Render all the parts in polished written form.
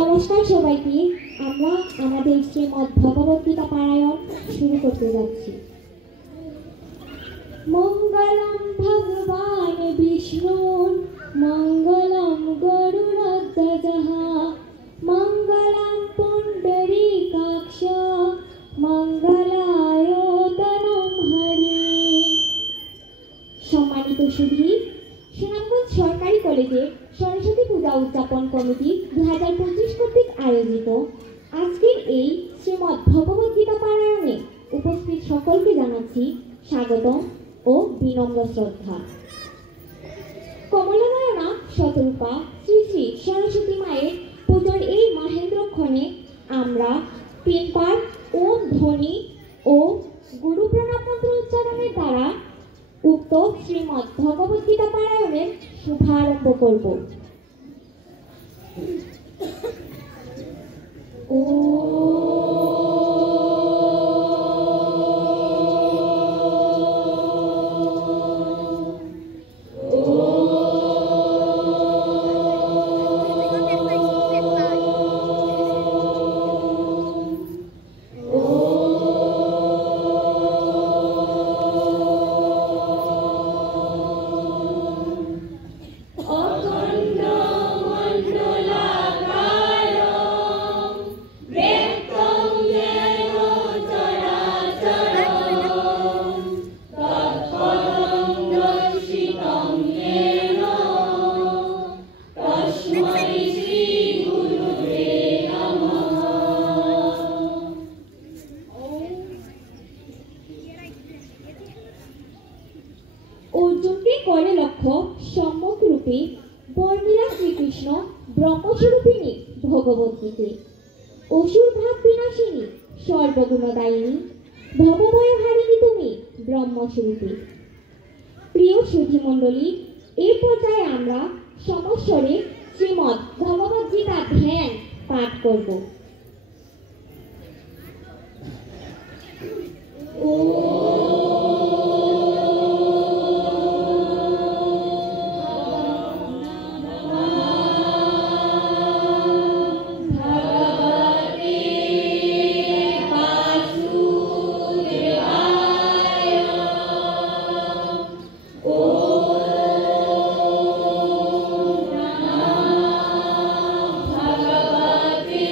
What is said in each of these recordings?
নমস্কার সবাইকে। আমরা আমাদের শ্রীমদ্ ভগবদ গীতা পারায়ণ শুরু করতে যাচ্ছি। মঙ্গলম ভগবান বিষ্ণুর মঙ্গলম গরুড়ধ্বজঃ মঙ্গলম পুণ্ডরীকাক্ষ মঙ্গলায় তনম হরি। সম্মানিত সুধী, সুনামগঞ্জ সরকারি কলেজে সরস্বতী পূজা উদযাপন কমিটি 2025 কর্তৃক আয়োজিত আজকের এই শ্রীমদ্ ভগবদ গীতা পারায়ণে উপস্থিত সকলকে জানাচ্ছি স্বাগতম ও বিনম্র শ্রদ্ধা। কমলানয়না শতরূপা শ্রী শ্রী সরস্বতী মায়ের পুজোর এই মহেন্দ্রক্ষণে আমরা 3 পাঠ ওম ধ্বনি ও গুরু প্রণাম মন্ত্র উচ্চারণের দ্বারা উক্ত শ্রীমদ্ ভগবদ গীতা পারায়ণের শুভারম্ভ করব। অর্জুনকে করে লক্ষ্য সম্মুখ রূপে বর্ণিলা শ্রীকৃষ্ণ ব্রহ্মস্বরূপিণী ভগবদ্গীতে অসুর ভাব বিনাশিনী সর্বগুণদায়িনী ভবভয়হারিণী তুমি ব্রহ্মস্বরূপী। প্রিয় সুধী মণ্ডলী, এই পর্যায়ে আমরা সমস্বরে শ্রীমদ্ ভগবদ গীতা ধ্যান পাঠ করব। Bhagavate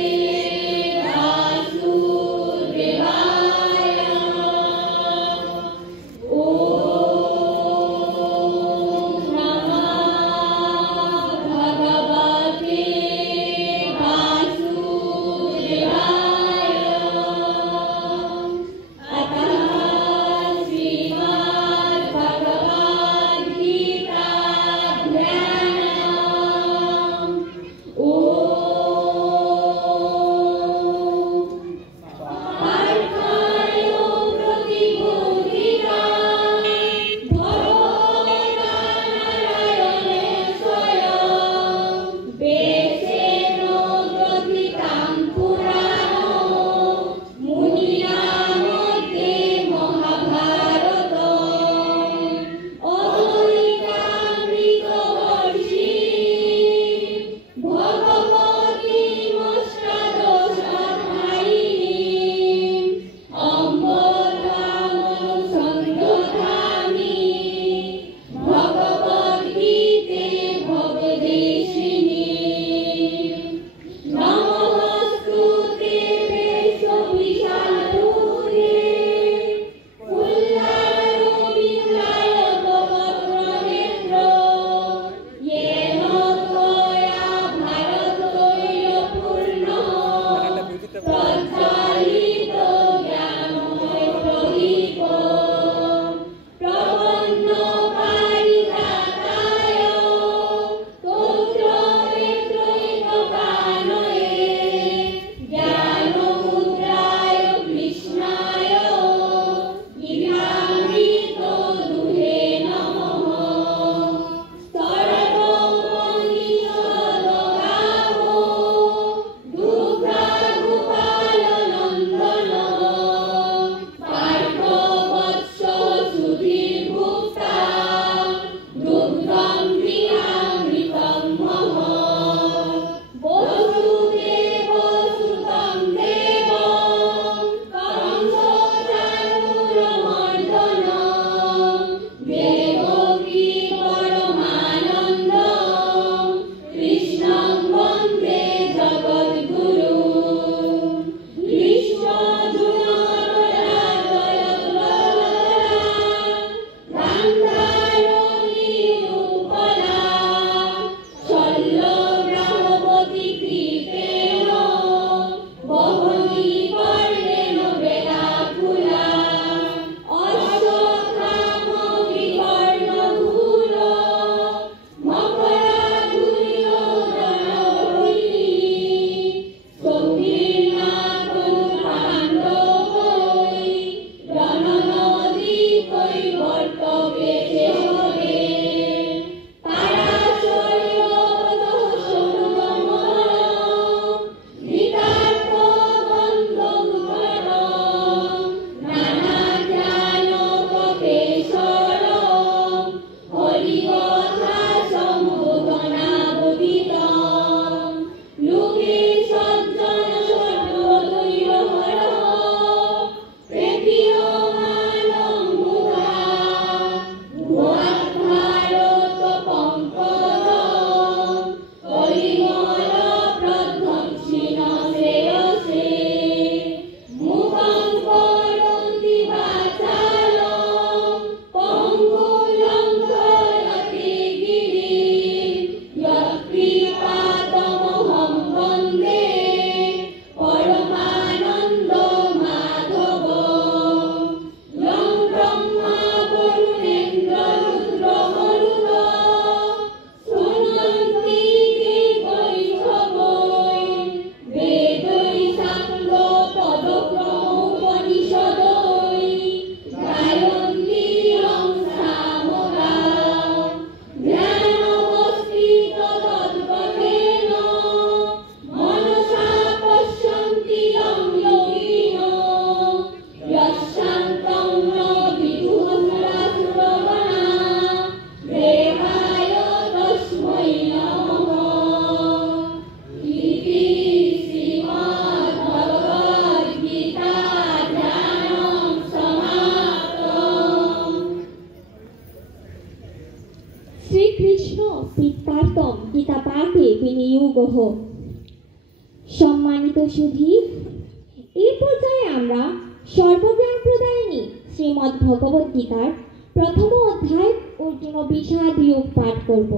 সম্মানিত সুধী, এই পর্যায়ে আমরা সর্বজ্ঞান প্রদায়িনী শ্রীমদ্ ভগবদ গীতার প্রথম অধ্যায় অর্জুন বিষাদ যোগ পাঠ করব।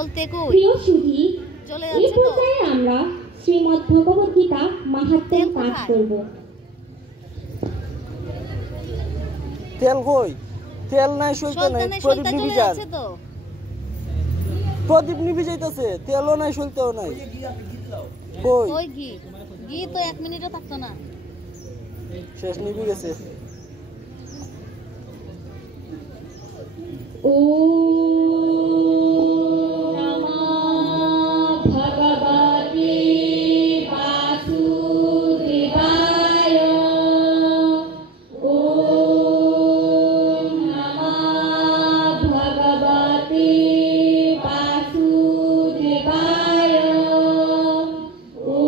চলতে কই প্রিয় সুধী, চলে এই যাচ্ছে তো পর্যায়ে আমরা শ্রীমদ্ ভগবদ গীতা মাহাত্ম্য পাঠ করব। তেল কই? তেল নাই, সইতে নাই, প্রদীপ নিভি যান। প্রদীপ নিভি যাইতেছে, তেলও নাই, সইতেও নাই। কই কই ঘি? ঘি তো 1 মিনিটও থাকতো না। শেষ, নিভি গেছে। ও নমঃ ভগবতে বাসুদেবায়। ও নমঃ ভগবতে বাসুদেবায়। ও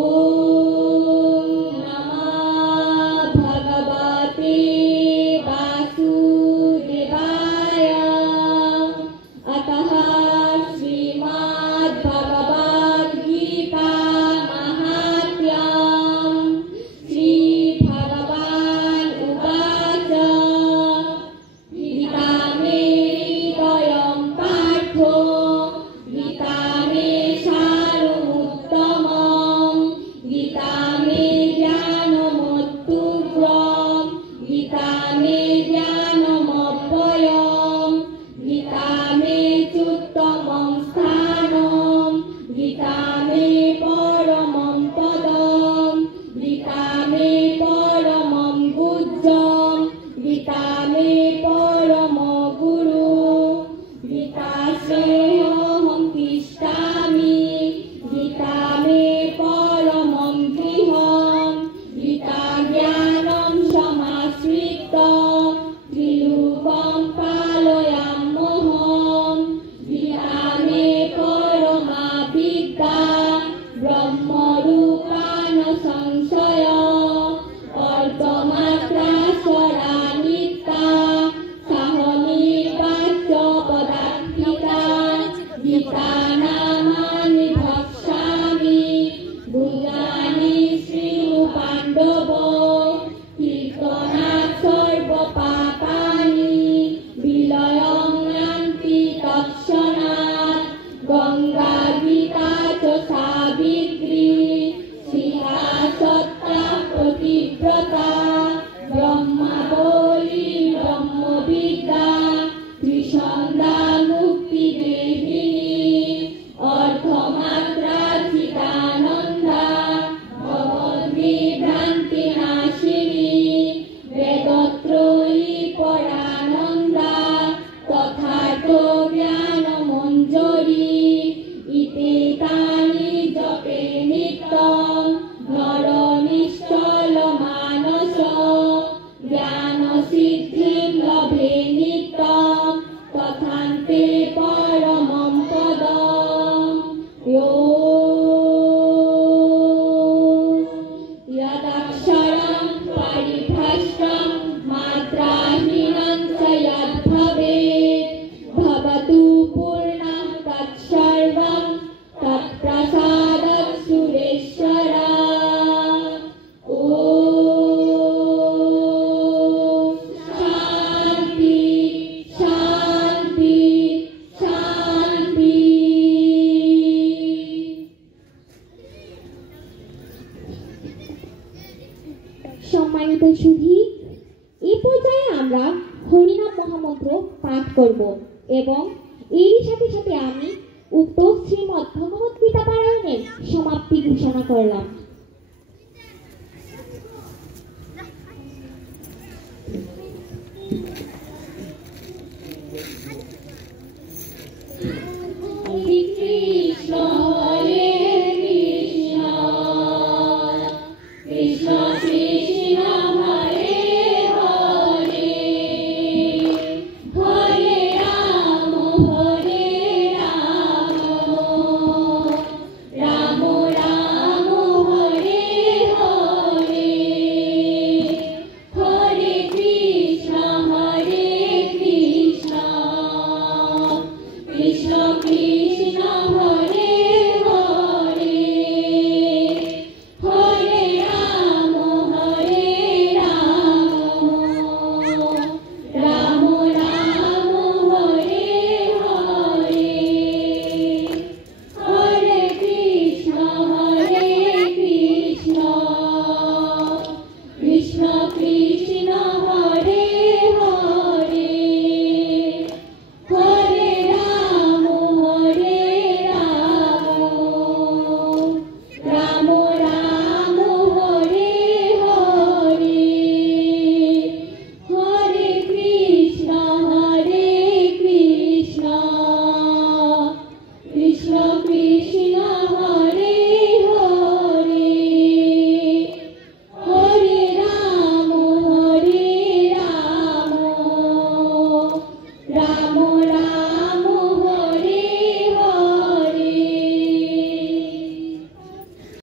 নমঃ ভগবতে বাসুদেবায়। अतः श्रीमद्भगवद्गीता माहात्म्यं श्रीभगवान् उवाच गीता मे हृदयं पार्थो गीता मे सारमुत्तमं गीता मे ज्ञानमुत्तुङ्गं गीता मे ज्ञानमव्ययम् गीता मे चुत्तमं स्थानं गीता मे परमं पदं गीता मे परमं गुह्यं गीता मे परमो गुरु गीता श्रेयोऽहं तिष्ठामि गीता मे परमं गृहं गीता ज्ञानं समाश्रित्य त्रिलोकं पालयाम्यहं गीता मे परमा विद्या ब्रह्मरूपा न संशय अर्धमात्रा स्वरा नित्या सह निर्वाच्य पदार्थिता गीता नामानि भक्षामि भुजानि श्रीपाण्डव कीर्तनात् सर्वपापानि विलयं यान्ति तत्क्षणात् गङ्गा गीता च सावित्री सीता सत्या पतिव्रता ब्रह्मावली ब्रह्मविद्या त्रिसन्ध्या मुक्तिदेहिनी अर्धमात्रा चिदानन्दा भगवद्विभ्रान्तिनाशिनी वेदत्रयी परानन्दा तथार्थो ज्ञानमञ्जरी इति तानि जपे नित्यं नरनिश्चलमानस ज्ञानसिद्धिं लभे नित्यं तथान्ते परमं पदम् यो यदक्षरं परिभ्रष्टं मात्राहीनं च यद्भवेत् भवतु पूर्णं तत्सर्वं तत्प्रसादात् सुरेश्वर। ॐ शान्ति शान्ति शान्ति। সম্মানিত সুধী, এই পর্যায়ে আমরা হরিনাম মহামন্ত্র পাঠ করব এবং এরই সাথে সাথে আমি উক্ত শ্রীমদ্ ভগবদ্গীতা পারায়ণের সমাপ্তি ঘোষণা করলাম।